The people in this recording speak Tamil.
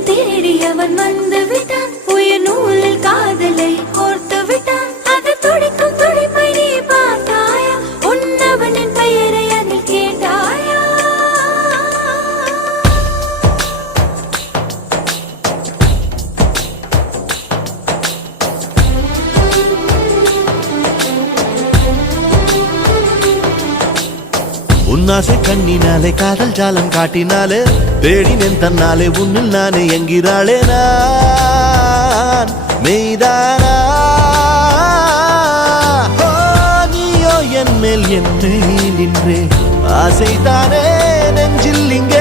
என்னையும் தேடி அவன் வந்து விட்டான். உயிர் நூலில் காதலை கோர்த்து விட்டான். அது துடிக்கும் துடிப்பை நீ பார்த்தாயா? உன்னவனின் பெயரை அதில் கேட்டாயா? உன்னாசை கண்ணினாலே காதல் ஜாலம் காட்டினாலே தேடினேன் தன்னாலே உன்னில் நானே என்கிறாளே நான் மெய்தானா? நீயோ என் மேல் என்னை நின்றே ஆசைதானே நெஞ்சில் இங்கே